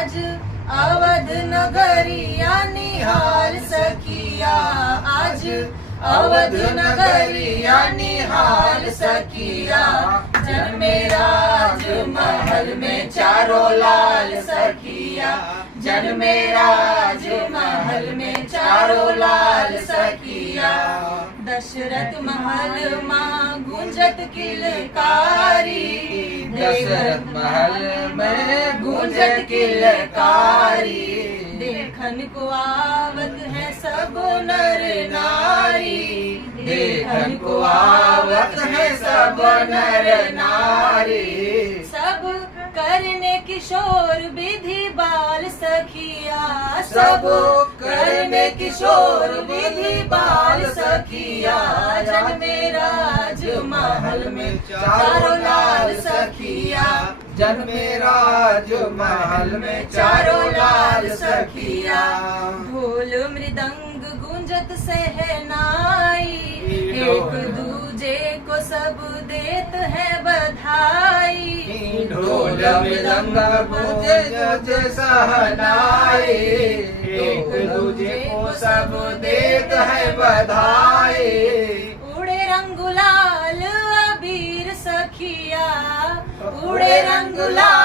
आज अवध नगरिया निहाल सखिया, आज अवध नगरिया निहाल सखिया। जन्मे राज महल में चारों लाल सखिया, जन्मे राज महल में चारों लाल सखिया। दशरथ महल माँ गूंजत किलकारी, दशरथ महल में गूंजत किलकारी। देखन को आवत है सब नर नारी, देखन को आवत है सब नर नारी। सब करने किशोर विधि बाल सखिया, सब करने किशोर विधि बाल सखिया। जन्मे राज महल में चारों लाल सखिया, जन्मे राज महल में चारों लाल सखिया। ढोल मृदंग गूंजत सहनाई, एक दूजे को सब देत है बधाई। ढोल मृदंग गूंजे जय सहनाई, एक दूजे को सब देत है बधाई। उड़े रंग गुलाल अबीर सखिया, उड़े रंग गुलाल